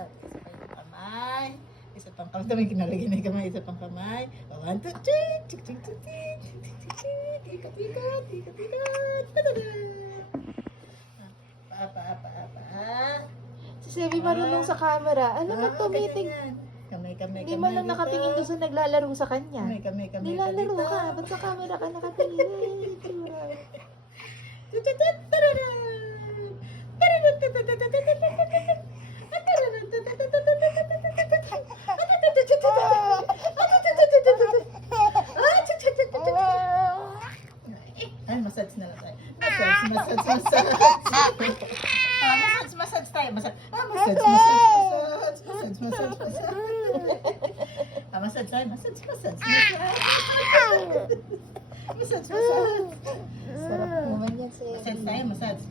massage. Isa pa yung kamay. Isa pang kamay. Dami kinalagyan na yung kamay. Isa pang kamay. 1, 2, 3. Chik, chik, chik, chik. Chik, chik, chik. Ikot, ikot. Ikot, ikot. Tadada! Pa. Si Sebi marunong sa camera. Alam mo, tumitig. Kamay. Hindi man lang nakatingin doon sa naglalaro sa kanya. Kamay. Nilalaro ka. Ba't sa camera ka nakatingin? Ay, massage na lang tayo. Massage tayo. Massage. Massage tayo. Massage. Sarap naman yan, Sebi. Massage tayo. Massage.